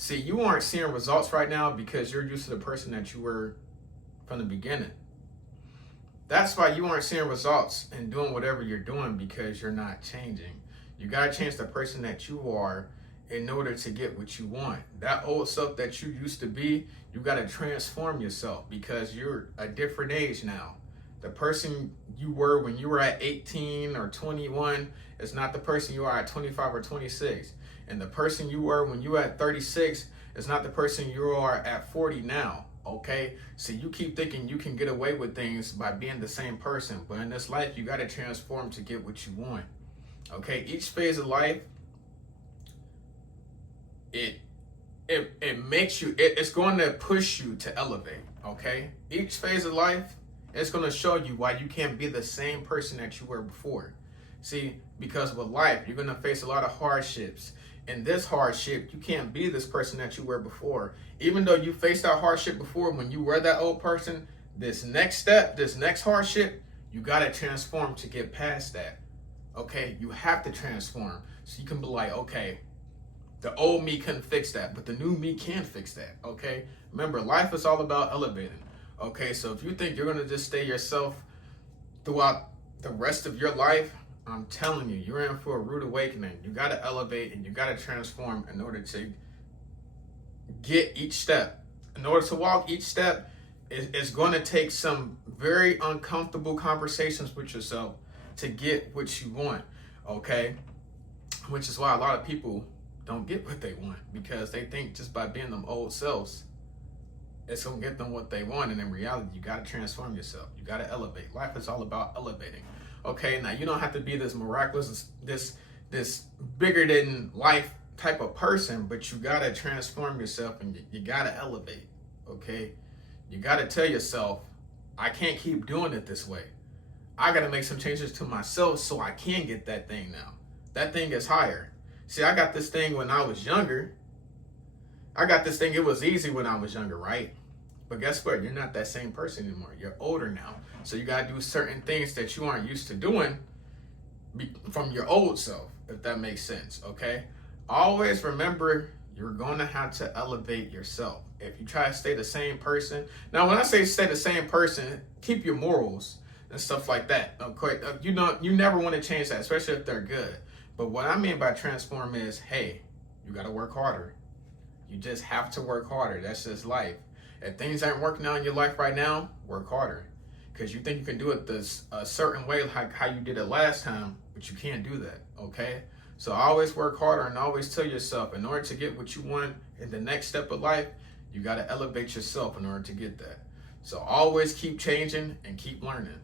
See, you aren't seeing results right now because you're used to the person that you were from the beginning. That's why you aren't seeing results and doing whatever you're doing, because you're not changing. You got to change the person that you are in order to get what you want. That old self that you used to be, you got to transform yourself because you're a different age now. The person you were when you were at 18 or 21 is not the person you are at 25 or 26. And the person you were when you were at 36 is not the person you are at 40 now. Okay, so you keep thinking you can get away with things by being the same person, but in this life you got to transform to get what you want. Okay, each phase of life, it makes you, it's going to push you to elevate. Okay, each phase of life, it's going to show you why you can't be the same person that you were before. See, because with life you're going to face a lot of hardships. In this hardship, you can't be this person that you were before. Even though you faced that hardship before when you were that old person, this next step, this next hardship, you got to transform to get past that. Okay, you have to transform. So you can be like, okay, the old me couldn't fix that, but the new me can fix that. Okay, remember, life is all about elevating. Okay, so if you think you're going to just stay yourself throughout the rest of your life, I'm telling you, you're in for a rude awakening. You got to elevate and you got to transform in order to get each step. In order to walk each step, it's going to take some very uncomfortable conversations with yourself to get what you want, okay? Which is why a lot of people don't get what they want, because they think just by being them old selves, it's going to get them what they want. And in reality, you got to transform yourself. You got to elevate. Life is all about elevating. Okay, now you don't have to be this miraculous, this bigger than life type of person, but you gotta transform yourself and you gotta elevate. Okay, you gotta tell yourself, I can't keep doing it this way. I gotta make some changes to myself so I can get that thing now. That thing is higher. See, I got this thing when I was younger. I got this thing, it was easy when I was younger, right? But guess what? You're not that same person anymore. You're older now. So you got to do certain things that you aren't used to doing from your old self, if that makes sense, okay? Always remember, you're going to have to elevate yourself. If you try to stay the same person. Now, when I say stay the same person, keep your morals and stuff like that. Okay? You never want to change that, especially if they're good. But what I mean by transform is, hey, you got to work harder. You just have to work harder. That's just life. If things aren't working out in your life right now, work harder. Because you think you can do it a certain way, like how you did it last time, but you can't do that, okay? So always work harder and always tell yourself, in order to get what you want in the next step of life, you got to elevate yourself in order to get that. So always keep changing and keep learning.